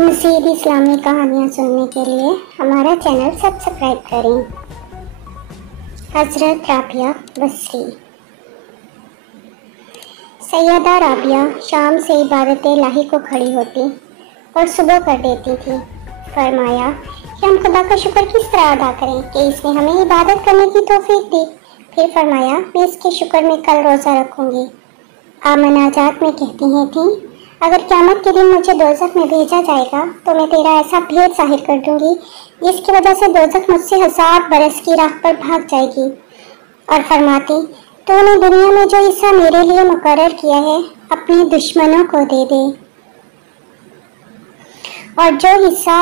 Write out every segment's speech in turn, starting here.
مزید اسلامی کہانیاں سننے کے لیے ہمارا چینل سبسکرائب کریں۔ حضرت رابعہ بصری۔ سیدہ رابعہ شام سے عبادت الہی کو کھڑی ہوتی اور صبح کر دیتی تھی۔ فرمایا کہ ہم خدا کا شکر کس طرح ادا کریں کہ اس نے ہمیں عبادت کرنے کی توفیق دی۔ پھر فرمایا میں اس کے شکر میں کل روزہ رکھوں گی۔ آپ مناجات میں کہتی ہیں تھیں اگر قیامت کے دن مجھے دوزخ میں بھیجا جائے گا تو میں تیرا ایسا بھید ظاہر کر دوں گی جس کی وجہ سے دوزخ مجھ سے 1000 برس کی راہ پر بھاگ جائے گی۔ اور فرماتی تو نے دنیا میں جو حصہ میرے لیے مقرر کیا ہے اپنے دشمنوں کو دے دے، اور جو حصہ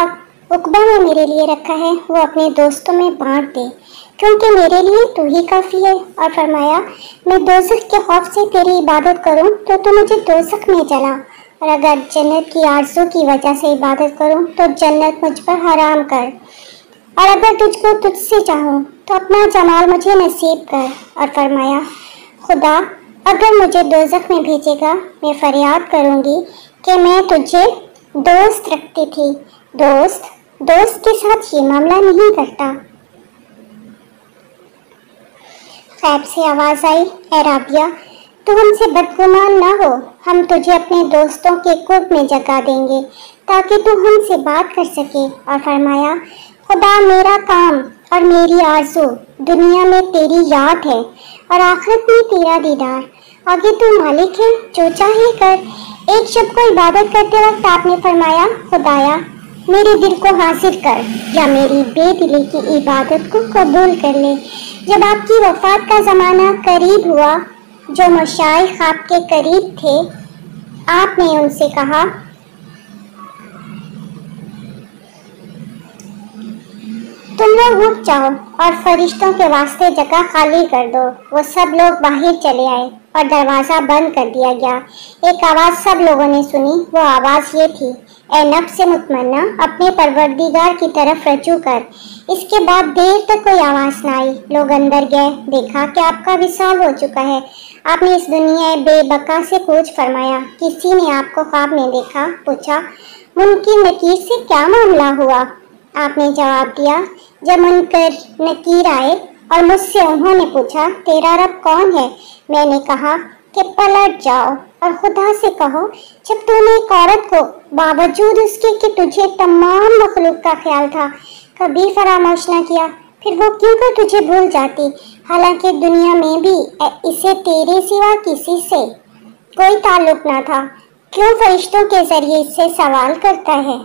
عقبہ میں میرے لیے رکھا ہے وہ اپنے دوستوں میں بانٹ دے، کیونکہ میرے لیے تو ہی کافی ہے۔ اور فرمایا میں دوزخ کے خوف سے تیری عبادت کروں تو مجھے دوزخ میں جلا، اور اگر جنت کی آرزو کی وجہ سے عبادت کروں تو جنت مجھ پر حرام کر، اور اگر تجھ کو تجھ سے چاہوں تو اپنا جمال مجھے نصیب کر۔ اور فرمایا خدا اگر مجھے دوزخ میں بھیجے گا میں فریاد کروں گی کہ میں تجھے دوست رکھتی تھی، دوست کے ساتھ یہ معاملہ نہیں کرتا۔ غیب سے آواز آئی اے رابعہ تو ہم سے بدگمان نہ ہو، ہم تجھے اپنے دوستوں کے قرب میں جگہ دیں گے تاکہ تو ہم سے بات کر سکے۔ اور فرمایا خدا میرا کام اور میری آرزو دنیا میں تیری یاد ہے اور آخرت میں تیرا دیدار، آگے تو مالک ہے جو چاہے کر۔ ایک شب کو عبادت کرتے وقت آپ نے فرمایا خدایا میرے دل کو حاضر کر یا میری بے دلی کی عبادت کو قبول کر لے۔ جب آپ کی وفات کا زمانہ قریب ہوا، جو مشائخ آپ کے قریب تھے آپ نے ان سے کہا تم لوگ اٹھ جاؤ اور فرشتوں کے واسطے جگہ خالی کر دو۔ وہ سب لوگ باہر چلے آئے اور دروازہ بند کر دیا گیا۔ ایک آواز سب لوگوں نے سنی، وہ آواز یہ تھی اے نفس مطمئنہ اپنے پروردگار کی طرف رجوع کر۔ اس کے بعد دیر تک کوئی آواز نہ آئی۔ لوگ اندر گئے، دیکھا کہ آپ کا وصال ہو چکا ہے۔ آپ نے اس دنیا بے بقا سے پوچھ فرمایا کسی نے آپ کو خواب میں دیکھا؟ پوچھا منکر نکیر سے کیا معاملہ ہوا؟ آپ نے جواب دیا جب منکر نکیر آئے اور مجھ سے انہوں نے پوچھا تیرا رب کون ہے؟ میں نے کہا کہ پلٹ جاؤ اور خدا سے کہو جب تو نے ایک عورت کو باوجود اس کے کہ تجھے تمام مخلوق کا خیال تھا کبھی فراموش نہ کیا، پھر وہ کیوں کر تجھے بھول جاتی، حالانکہ دنیا میں بھی اسے تیرے سوا کسی سے کوئی تعلق نہ تھا، کیوں فرشتوں کے ذریعے اس سے سوال کرتا ہے؟